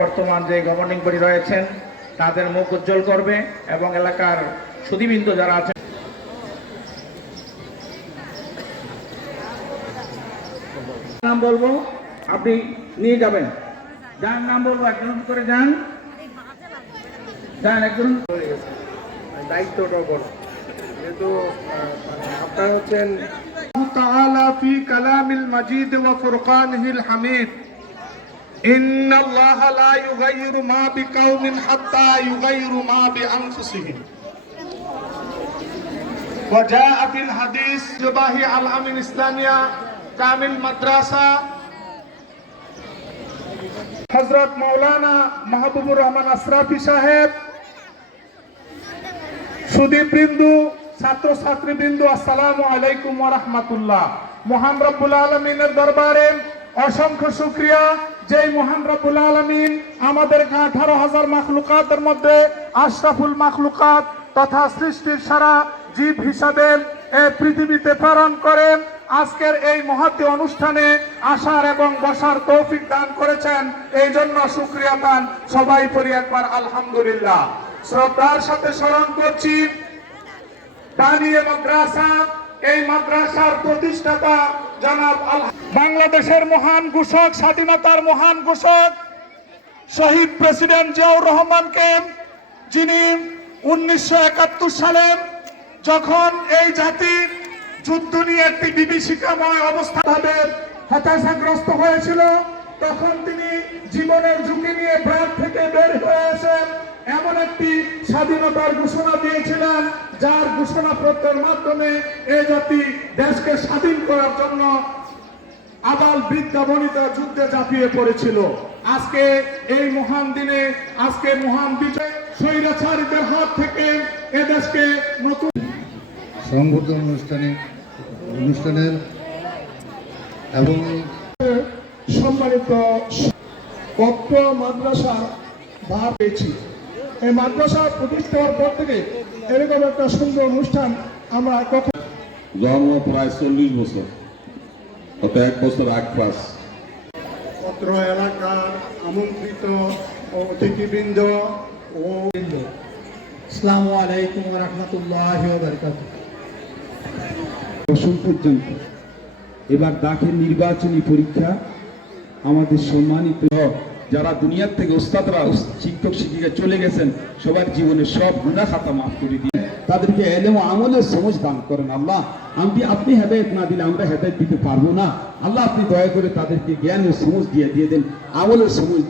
বর্তমান যে governing body রয়েছেন তাদের মুখ উজ্জ্বল করবে এবং এলাকার সুধীবৃন্দ যারা আছেন নাম বলবো, আপনি নিয়ে যাবেন। যার নাম বলবো একজন করে যান, একজন দায়িত্বটা বড়, যেহেতু আপনারা হচ্ছেন তাআলা ফি কালামিল মাজিদ ওয়া ফুরকানিল হামিদ। إن الله لا يغير ما بقوم حتى يغيروا ما بأنفسهم وجاء في الحديث جباهي الأمين الإسلامية كامل مدرسة حضرت مولانا মাহবুবুর রহমান আশরাফি সাহেব, সুধীবৃন্দু, ছাত্রছাত্রীবৃন্দু, আসসালামু আলাইকুম ওয়া রাহমাতুল্লাহ। মহান রব্বুল আলামিনের দরবারে অসংখ্য শুকরিয়া, যেই মহান রব্বুল আলামিন আমাদেরকে 18,000 মাখলুকাতের মধ্যে আশরাফুল মাখলুকাত তথা সৃষ্টির সারা জীব হিসাবে এই পৃথিবীতে প্রেরণ করেন। আজকের এই মহতী অনুষ্ঠানে আসার এবং বসার তৌফিক দান করেছেন, এই জন্য শুকরিয়া দান সবাই পড়ি একবার আলহামদুলিল্লাহ। শ্রদ্ধার সাথে স্মরণ করছি দানিয়ে মাদ্রাসা, এই মাদ্রাসার প্রতিষ্ঠাতা জনাব বাংলাদেশের মহান ঘোষক, স্বাধীনতার মহান ঘোষক শহীদ প্রেসিডেন্ট জিয়াউর রহমানকে, যিনি 1971 সালে যখন এই জাতি যুদ্ধ নিয়ে একটি বিভীষিকাময় অবস্থা ভাবে হতাশাগ্রস্ত হয়েছিল, তখন তিনি জীবনের ঝুঁকি নিয়ে ব্রাক থেকে বের হয়ে এসে এমন একটি স্বাধীনতার ঘোষণা দিয়েছিলেন, যার ঘোষণাপত্রের মাধ্যমে এই জাতি দেশকে স্বাধীন করার জন্য আবাল বৃদ্ধা বনিতা যুদ্ধে ঝাঁপিয়ে পড়েছিল। আজকে এই মহান দিনে, আজকে মহান বিজয় স্বৈরাচারীদের হাত থেকে এ দেশকে নতুন সংবর্ধন অনুষ্ঠানের এবং সম্মানিত কপ্ট মাদ্রাসা ভার পেয়েছি। এই মাদ্রাসা প্রতিষ্ঠা হওয়ার পর থেকে এরকম একটা সুন্দর অনুষ্ঠান আমরা কখন জন্ম প্রায় 40 বছর, গত 1 বছর আগ ক্লাস। অত্র এলাকার আমন্ত্রিত অতিথিবৃন্দ ও আসসালামু আলাইকুম ওয়া রাহমাতুল্লাহি ওয়া বারাকাতুহু। পর্যন্ত এবার দাখিল নির্বাচনী পরীক্ষা আমাদের সম্মানিত যারা দুনিয়ার থেকে ওস্তাদরা, শিক্ষক শিক্ষিকা চলে গেছেন, সবার জীবনের সব গুনাহ খাতা মাফ করে দিয়ে তাদেরকে ইলম ও আমলের সমঝ দান করেন। আল্লাহ, আপনি হেদায়েত না দিলে আমরা হেদায়েত দিতে পারবো না। আল্লাহ, আপনি দয়া করে তাদেরকে জ্ঞান ও সমঝ দিয়ে দেন, আমলের সমঝ